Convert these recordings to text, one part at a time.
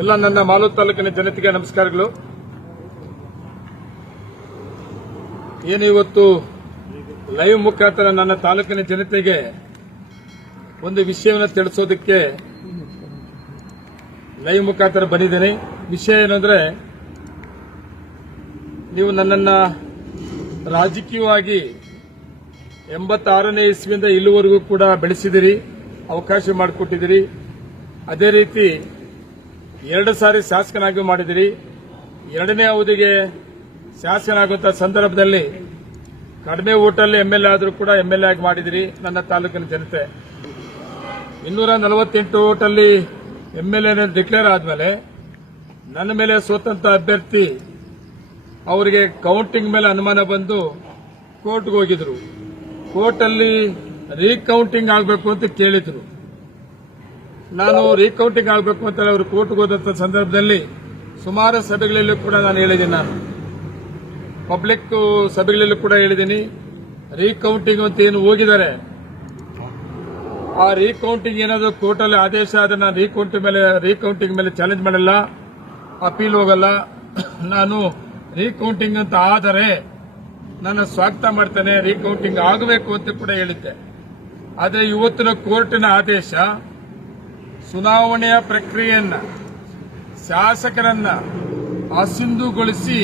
ಎಲ್ಲ ನನ್ನ ಮಾಲೂರು ತಾಲೂಕಿನ ಜನತೆಗೆ ನಮಸ್ಕಾರಗಳು. ಏನು ಇವತ್ತು ಲೈವ್ ಮುಖಾಂತರ ನನ್ನ ತಾಲೂಕಿನ ಜನತೆಗೆ ಒಂದು ವಿಷಯವನ್ನು ತಿಳಿಸೋದಕ್ಕೆ ಲೈವ್ ಮುಖಾಂತರ ಬಂದಿದ್ದೇನೆ. ವಿಷಯ ಏನಂದ್ರೆ, ನೀವು ನನ್ನನ್ನು ರಾಜಕೀಯವಾಗಿ 86ನೇ ಇಸ್ವಿಯಿಂದ ಇಲ್ಲಿವರೆಗೂ ಕೂಡ ಬೆಳೆಸಿದಿರಿ, ಅವಕಾಶ ಮಾಡಿಕೊಟ್ಟಿದ್ದೀರಿ. ಅದೇ ರೀತಿ 2 ಸಾರಿ ಶಾಸಕನಾಗಿ ಮಾಡಿದಿರಿ. 2ನೇ ಅವಧಿಗೆ ಶಾಸಕನಾಗುವಂತಹ ಸಂದರ್ಭದಲ್ಲಿ ಕಡಿಮೆ ಓಟಲ್ಲಿ ಎಂಎಲ್ಎ ಆದರೂ ಕೂಡ ಎಂಎಲ್ಎ ಆಗಿ ಮಾಡಿದಿರಿ. ನನ್ನ ತಾಲೂಕಿನ ಜನತೆ 248 ಓಟಲ್ಲಿ ಎಂಎಲ್ಎ ಡಿಕ್ಲೇರ್ ಆದಮೇಲೆ ನನ್ನ ಮೇಲೆ ಸೋತಂತ ಅಭ್ಯರ್ಥಿ ಅವರಿಗೆ ಕೌಂಟಿಂಗ್ ಮೇಲೆ ಅನುಮಾನ ಬಂದು ಕೋರ್ಟ್ಗೆ ಹೋಗಿದ್ರು. ಕೋರ್ಟಲ್ಲಿ ರೀಕೌಂಟಿಂಗ್ ಆಗಬೇಕು ಅಂತ ಕೇಳಿದ್ರು. ನಾನು ರೀಕೌಂಟಿಂಗ್ ಆಗಬೇಕು ಅಂತ ಅವರು ಕೋರ್ಟ್ಗೆ ಹೋದಂತ ಸಂದರ್ಭದಲ್ಲಿ ಸುಮಾರು ಸಭೆಗಳಲ್ಲೂ ಕೂಡ ನಾನು ಹೇಳಿದ್ದೀನಿ. ನಾನು ಪಬ್ಲಿಕ್ ಸಭೆಗಳಲ್ಲೂ ಕೂಡ ಹೇಳಿದ್ದೀನಿ, ರೀಕೌಂಟಿಂಗ್ ಅಂತ ಏನು ಹೋಗಿದ್ದಾರೆ, ಆ ರೀಕೌಂಟಿಂಗ್ ಏನಾದರೂ ಕೋರ್ಟಲ್ಲಿ ಆದೇಶ ಆದ್ರೆ ನಾನು ರೀಕೌಂಟಿಂಗ್ ಮೇಲೆ ಚಾಲೆಂಜ್ ಮಾಡಲ್ಲ, ಅಪೀಲ್ ಹೋಗಲ್ಲ. ನಾನು ರೀಕೌಂಟಿಂಗ್ ಅಂತ ಆದರೆ ನಾನು ಸ್ವಾಗತ ಮಾಡ್ತೇನೆ, ರೀಕೌಂಟಿಂಗ್ ಆಗಬೇಕು ಅಂತ ಕೂಡ ಹೇಳಿದ್ದೆ. ಆದರೆ ಇವತ್ತಿನ ಕೋರ್ಟಿನ ಆದೇಶ ಚುನಾವಣೆಯ ಪ್ರಕ್ರಿಯೆಯನ್ನ ಶಾಸಕರನ್ನ ಅಸಿಂಧುಗೊಳಿಸಿ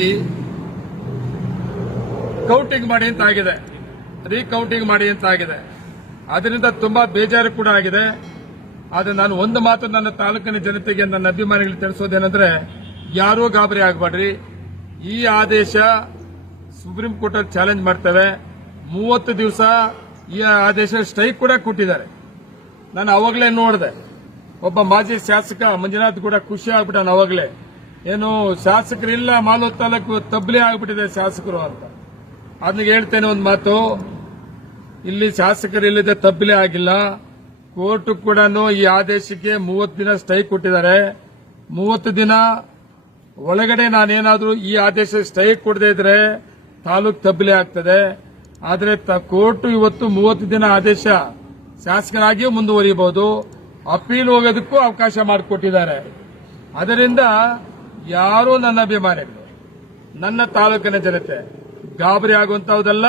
ಕೌಂಟಿಂಗ್ ಮಾಡಿ ಅಂತ ಆಗಿದೆ, ರೀಕೌಂಟಿಂಗ್ ಮಾಡಿ ಅಂತ ಆಗಿದೆ. ಅದರಿಂದ ತುಂಬಾ ಬೇಜಾರು ಕೂಡ ಆಗಿದೆ. ಆದರೆ ನಾನು ಒಂದು ಮಾತು ನನ್ನ ತಾಲೂಕಿನ ಜನತೆಗೆ, ನನ್ನ ಅಭಿಮಾನಿಗಳಿಗೆ ತಿಳಿಸೋದೇನೆಂದ್ರೆ, ಯಾರೂ ಗಾಬರಿ ಆಗಬೇಡ್ರಿ. ಈ ಆದೇಶ ಸುಪ್ರೀಂ ಕೋರ್ಟ್ ಅಲ್ಲಿ ಚಾಲೆಂಜ್ ಮಾಡ್ತೇವೆ. 30 ದಿವಸ ಈ ಆದೇಶ ಸ್ಟೇ ಕೂಡ ಕೊಟ್ಟಿದ್ದಾರೆ. ನಾನು ಅವಾಗಲೇ ನೋಡಿದೆ, ಒಬ್ಬ ಮಾಜಿ ಶಾಸಕ ಮಂಜುನಾಥ್ ಕೂಡ ಖುಷಿ ಆಗ್ಬಿಟ್ಟಾನ. ಅವಾಗಲೇ ಏನು ಶಾಸಕರಿಲ್ಲ, ಮಾಲೂರು ತಾಲೂಕು ತಬ್ಲಿ ಆಗ್ಬಿಟ್ಟಿದೆ ಶಾಸಕರು ಅಂತ. ಅದನ್ನ ಹೇಳ್ತೇನೆ ಒಂದು ಮಾತು, ಇಲ್ಲಿ ಶಾಸಕರಿಲ್ಲದೆ ತಬ್ಲಿ ಆಗಿಲ್ಲ. ಕೋರ್ಟ್ ಕೂಡ ಈ ಆದೇಶಕ್ಕೆ 30 ದಿನ ಸ್ಟೇ ಕೊಟ್ಟಿದ್ದಾರೆ. 30 ದಿನ ಒಳಗಡೆ ನಾನೇನಾದ್ರೂ ಈ ಆದೇಶ ಸ್ಟೇ ಕೊಡದೇ ಇದ್ರೆ ತಾಲೂಕು ತಬ್ಲಿ ಆಗ್ತದೆ. ಆದರೆ ಕೋರ್ಟ್ ಇವತ್ತು 30 ದಿನ ಆದೇಶ ಶಾಸಕರಾಗಿಯೂ ಮುಂದುವರಿಯಬಹುದು, ಅಪೀಲ್ ಹೋಗೋದಕ್ಕೂ ಅವಕಾಶ ಮಾಡಿಕೊಟ್ಟಿದ್ದಾರೆ. ಅದರಿಂದ ಯಾರೂ ನನ್ನ ಅಭಿಮಾನಿಗಳು, ನನ್ನ ತಾಲೂಕಿನ ಜನತೆ ಗಾಬರಿ ಆಗುವಂತಹದಲ್ಲ.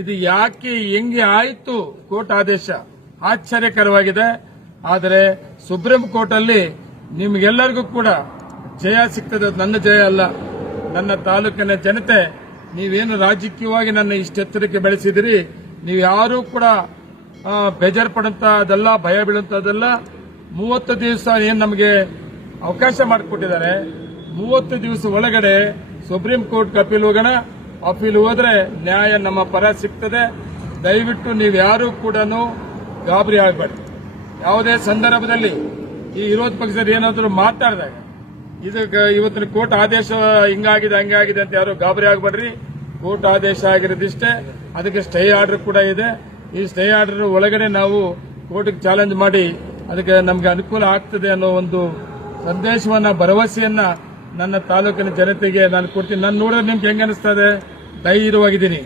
ಇದು ಯಾಕೆ ಹೆಂಗೆ ಆಯಿತು ಕೋರ್ಟ್ ಆದೇಶ ಆಶ್ಚರ್ಯಕರವಾಗಿದೆ. ಆದರೆ ಸುಪ್ರೀಂ ಕೋರ್ಟ್ ಅಲ್ಲಿ ನಿಮ್ಗೆಲ್ಲರಿಗೂ ಕೂಡ ಜಯ ಸಿಗ್ತದೆ. ನನ್ನ ಜಯ ಅಲ್ಲ, ನನ್ನ ತಾಲೂಕಿನ ಜನತೆ. ನೀವೇನು ರಾಜಕೀಯವಾಗಿ ನನ್ನ ಇಷ್ಟೆತ್ತರಕ್ಕೆ ಬೆಳೆಸಿದಿರಿ, ನೀವು ಯಾರೂ ಕೂಡ ಬೇಜಾರು ಪಡುವಂತಹದಲ್ಲ, ಭಯ ಬೀಳುವಂತಹದಲ್ಲ. 30 ದಿವಸ ಏನು ನಮಗೆ ಅವಕಾಶ ಮಾಡಿಕೊಟ್ಟಿದ್ದಾರೆ, 30 ದಿವಸ ಒಳಗಡೆ ಸುಪ್ರೀಂ ಕೋರ್ಟ್ಗೆ ಅಪೀಲ್ ಹೋಗೋಣ. ಅಪೀಲ್ ಹೋದ್ರೆ ನ್ಯಾಯ ನಮ್ಮ ಪರ ಸಿಗ್ತದೆ. ದಯವಿಟ್ಟು ನೀವ್ಯಾರೂ ಕೂಡ ಗಾಬರಿ ಆಗಬೇಡಿ. ಯಾವುದೇ ಸಂದರ್ಭದಲ್ಲಿ ಈ ವಿರೋಧ ಪಕ್ಷದಲ್ಲಿ ಏನಾದರೂ ಮಾತಾಡಿದಾಗ ಇವತ್ತಿನ ಕೋರ್ಟ್ ಆದೇಶ ಹಿಂಗಾಗಿದೆ ಹಂಗಾಗಿದೆ ಅಂತ ಯಾರು ಗಾಬರಿ ಆಗಬೇಡ್ರಿ. ಕೋರ್ಟ್ ಆದೇಶ ಆಗಿರೋದಿಷ್ಟೇ, ಅದಕ್ಕೆ ಸ್ಟೇ ಆರ್ಡರ್ ಕೂಡ ಇದೆ. ಈ ಸ್ಟೇ ಆರ್ಡರ್ ಒಳಗಡೆ ನಾವು ಕೋರ್ಟ್ಗೆ ಚಾಲೆಂಜ್ ಮಾಡಿ ಅದಕ್ಕೆ ನಮಗೆ ಅನುಕೂಲ ಆಗ್ತದೆ ಅನ್ನೋ ಒಂದು ಸಂದೇಶವನ್ನ, ಭರವಸೆಯನ್ನ ನನ್ನ ತಾಲೂಕಿನ ಜನತೆಗೆ ನಾನು ಕೊಡ್ತೀನಿ. ನಾನು ನೋಡಿದ್ರೆ ನಿಮ್ಗೆ ಹೆಂಗೆ ಅನಿಸ್ತದೆ? ಧೈರ್ಯವಾಗಿದ್ದೀನಿ.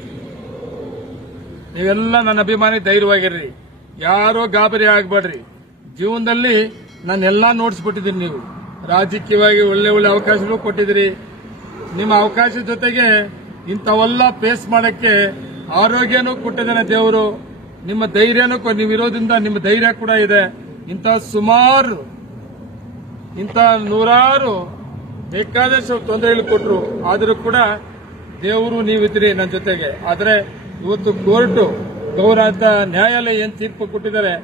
ನೀವೆಲ್ಲ ನನ್ನ ಅಭಿಮಾನಿ, ಧೈರ್ಯವಾಗಿರ್ರಿ, ಯಾರೋ ಗಾಬರಿ ಆಗಬೇಡ್ರಿ. ಜೀವನದಲ್ಲಿ ನಾನೆಲ್ಲ ನೋಡಿಸ್ಬಿಟ್ಟಿದ್ದೀನಿ. ನೀವು ರಾಜಕೀಯವಾಗಿ ಒಳ್ಳೆ ಒಳ್ಳೆ ಅವಕಾಶಗಳು ಕೊಟ್ಟಿದ್ದೀರಿ. ನಿಮ್ಮ ಅವಕಾಶದ ಜೊತೆಗೆ ಇಂಥವೆಲ್ಲ ಫೇಸ್ ಮಾಡಕ್ಕೆ ಆರೋಗ್ಯನೂ ಕೊಟ್ಟಿದ್ದಾನೆ ದೇವರು. ನಿಮ್ಮ ಧೈರ್ಯನೂ ನೀವು ಇರೋದ್ರಿಂದ ನಿಮ್ಮ ಧೈರ್ಯ ಕೂಡ ಇದೆ. ಇಂಥ ಸುಮಾರು ನೂರಾರು ಬೇಕಾದಷ್ಟು ತೊಂದರೆಗಳು ಕೊಟ್ಟರು, ಆದರೂ ಕೂಡ ದೇವರು ನೀವಿದ್ರಿ ನನ್ನ ಜೊತೆಗೆ. ಆದರೆ ಇವತ್ತು ಕೋರ್ಟ್, ಗೌರವ ನ್ಯಾಯಾಲಯ ಏನ್ ತೀರ್ಪು ಕೊಟ್ಟಿದ್ದಾರೆ